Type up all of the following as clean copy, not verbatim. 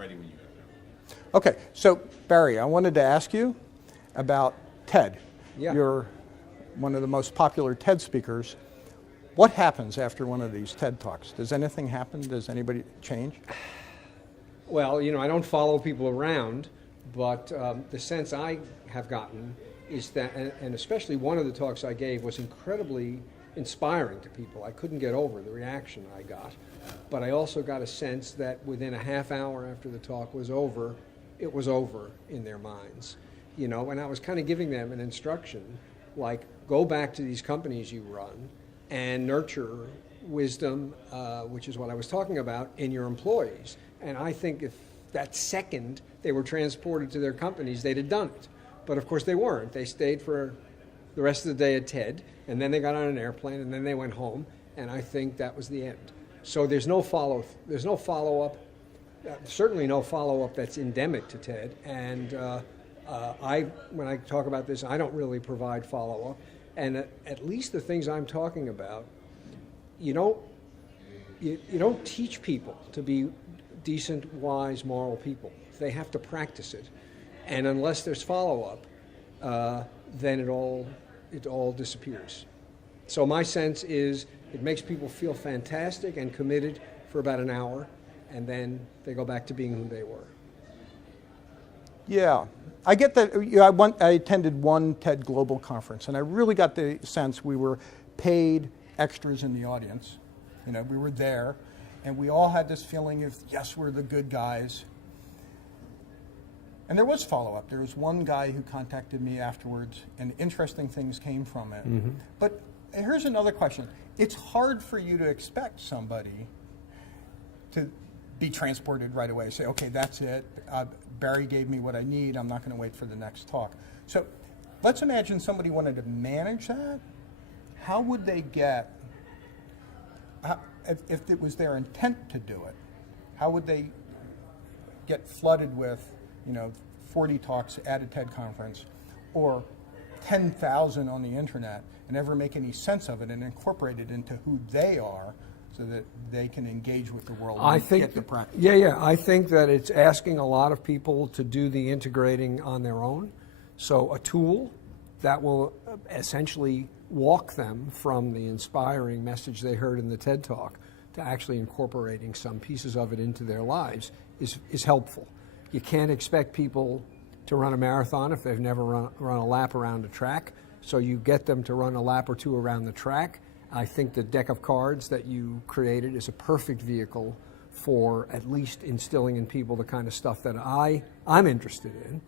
ready when you have it. Okay, so Barry, I wanted to ask you about TED. Yeah. You're one of the most popular TED speakers. What happens after one of these TED Talks? Does anything happen? Does anybody change? Well, I don't follow people around, but the sense I have gotten is that, and especially one of the talks I gave was incredibly inspiring to people. I couldn't get over the reaction I got, but I also got a sense that within a half hour after the talk was over, it was over in their minds. And I was kind of giving them an instruction, like, go back to these companies you run and nurture wisdom, which is what I was talking about, in your employees. And I think if that second they were transported to their companies, they'd have done it. But of course they weren't. They stayed for the rest of the day at TED, and then they got on an airplane, and then they went home, and I think that was the end. So there's no follow-up, certainly no follow-up that's endemic to TED, and when I talk about this, I don't really provide follow-up, and at least the things I'm talking about, you don't teach people to be decent, wise, moral people. They have to practice it, and unless there's follow-up, then it all disappears. So my sense is it makes people feel fantastic and committed for about an hour, and then they go back to being who they were. Yeah, I get that. I attended one TED Global conference, and I really got the sense we were paid extras in the audience. We were there, and we all had this feeling of, yes, we're the good guys. And there was follow-up. There was one guy who contacted me afterwards, and interesting things came from it. Mm-hmm. But here's another question. It's hard for you to expect somebody to be transported right away. Say, okay, that's it. Barry gave me what I need. I'm not going to wait for the next talk. So let's imagine somebody wanted to manage that. How would they get, if it was their intent to do it, how would they get flooded with 40 talks at a TED conference or 10,000 on the internet and ever make any sense of it and incorporate it into who they are so that they can engage with the world and get the practice? Yeah. I think that it's asking a lot of people to do the integrating on their own. So a tool that will essentially walk them from the inspiring message they heard in the TED Talk to actually incorporating some pieces of it into their lives is helpful. You can't expect people to run a marathon if they've never run a lap around a track. So you get them to run a lap or two around the track. I think the deck of cards that you created is a perfect vehicle for at least instilling in people the kind of stuff that I'm interested in.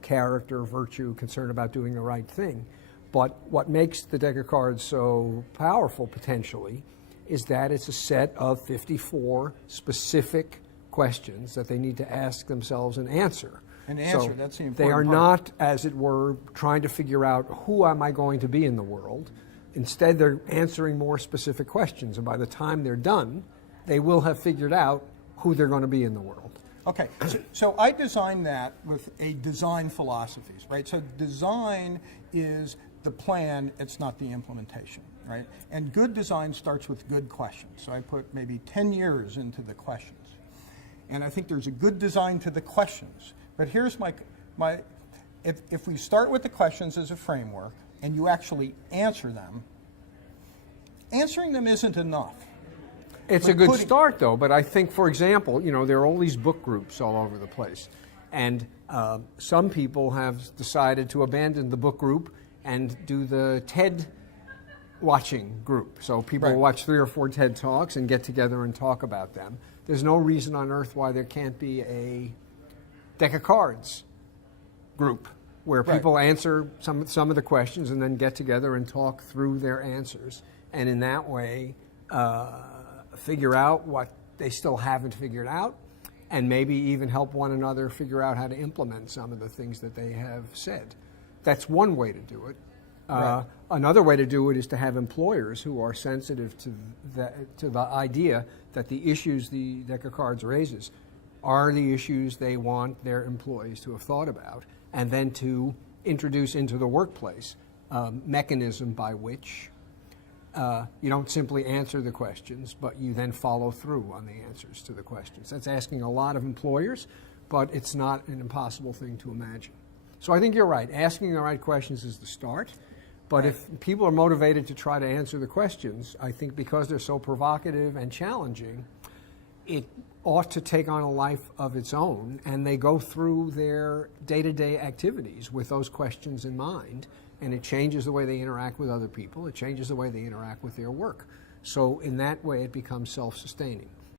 Character, virtue, concern about doing the right thing. But what makes the deck of cards so powerful potentially is that it's a set of 54 specific questions that they need to ask themselves and answer. That's the important They are part. not, as it were, trying to figure out who am I going to be in the world. Instead, they're answering more specific questions, and by the time they're done, they will have figured out who they're going to be in the world. Okay, so I designed that with a design philosophies, right? So design is the plan, it's not the implementation, right? And good design starts with good questions. So I put maybe 10 years into the questions. And I think there's a good design to the questions. But here's if we start with the questions as a framework and you actually answer them, answering them isn't enough. It's a good start, though, but I think, for example, there are all these book groups all over the place. And some people have decided to abandon the book group and do the TED watching group. So people watch 3 or 4 TED Talks and get together and talk about them. There's no reason on earth why there can't be a deck of cards group where people answer some of the questions and then get together and talk through their answers. And in that way, figure out what they still haven't figured out and maybe even help one another figure out how to implement some of the things that they have said. That's one way to do it. Another way to do it is to have employers who are sensitive to the idea that the issues the deck of cards raises are the issues they want their employees to have thought about, and then to introduce into the workplace a mechanism by which You don't simply answer the questions, but you then follow through on the answers to the questions. That's asking a lot of employers, but it's not an impossible thing to imagine. So I think you're right. Asking the right questions is the start. But if people are motivated to try to answer the questions, I think because they're so provocative and challenging, it ought to take on a life of its own, and they go through their day-to-day activities with those questions in mind, and it changes the way they interact with other people. It changes the way they interact with their work. So in that way, it becomes self-sustaining.